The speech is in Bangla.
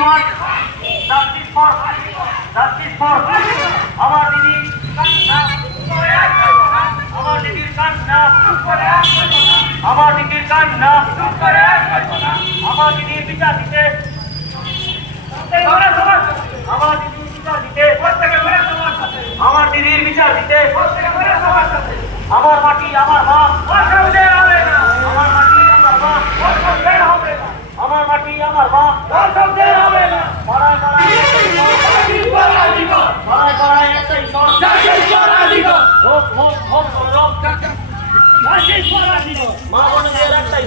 want justice for আমার দিদি আমার দিদির কান্না আমার দিদির কান্না আমার দিদির বিচার দিতে আমার দিদির বিচার দিতে আমার দিদির বিচার দিতে আমার মাটি আমার মা আমার মাটি আমার মা আমার মাটি আমার মা পাড়ায় পাড়ায় একটাই হোক হোক হোক মা বোনদের একটাই